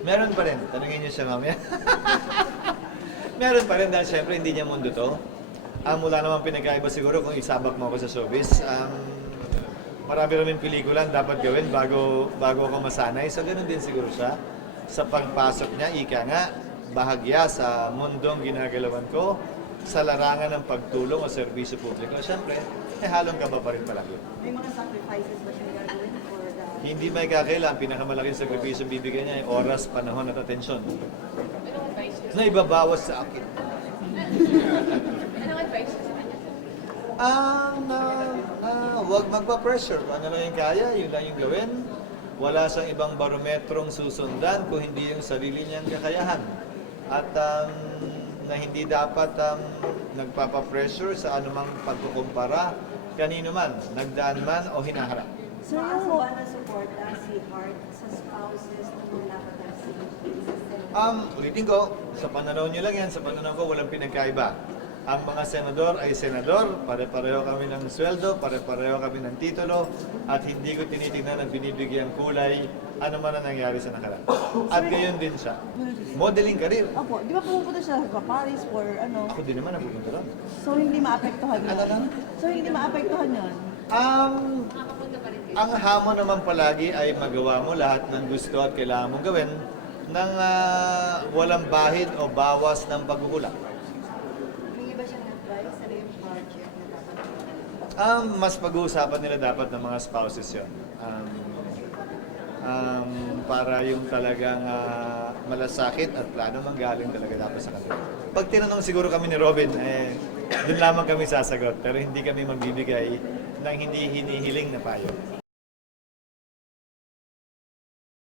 Meron pa rin. Tanungin niyo siya mamaya. Meron pa rin dahil syempre hindi niya mundo to. Ang mula naman pinagkaiba siguro kung isabak mo ako sa showbiz. Um, marami rin pelikula ang dapat gawin bago, bago ako masanay. So ganun din siguro siya. Sa pagpasok niya, ika nga, bahagya sa mundong ginagalawan ko sa larangan ng pagtulong o serbisyo publiko. Siyempre, eh halong kaba pa rin palagi. May mga sacrifices ba siya gagawin. Hindi may kakailan, pinakamalaking sakripisyo bibigyan niya ay oras, panahon at atensyon. Na ibabawas sa akin. Anong advice niyo sa kanya? Ah, na, ah, huwag magpa-pressure. Kung ano lang yung kaya, yun lang yung gawin. Wala siyang ibang barometrong susundan kung hindi yung sarili niyang kakayahan. At um, na hindi dapat um, nagpapa-pressure sa anumang pagkukumpara kanino man, nagdaan man o hinaharap. So yung ba na suporta si Hart sa spouses ng mga nakatang si Um, ulitin ko, sa pananaw niyo lang yan, sa pananaw ko walang pinagkaiba. Ang mga senador ay senador, pare-pareho kami ng sweldo, pare-pareho kami ng titulo, at hindi ko tinitingnan at binibigyan kulay ano man ang nangyari sa nakaraan. At gayon din siya. Modeling career. Opo, di ba pumunta siya sa Paris for ano? Ako din naman napupunta lang. So hindi maapektuhan yun? Ano lang? So hindi maapektuhan yun? Um, ang hamon naman palagi ay magawa mo lahat ng gusto at kailangan mong gawin ng ah, walang bahid o bawas ng pagkukulang. May iba siyang advice? Ano yung budget na dapat? Um, mas pag-uusapan nila dapat ng mga spouses yon. Um, um, para yung talagang ah, malasakit at plano manggaling talaga dapat sa kanila. Pag tinanong siguro kami ni Robin, eh, doon lamang kami sasagot. Pero hindi kami magbibigay ng hindi hinihiling na payo.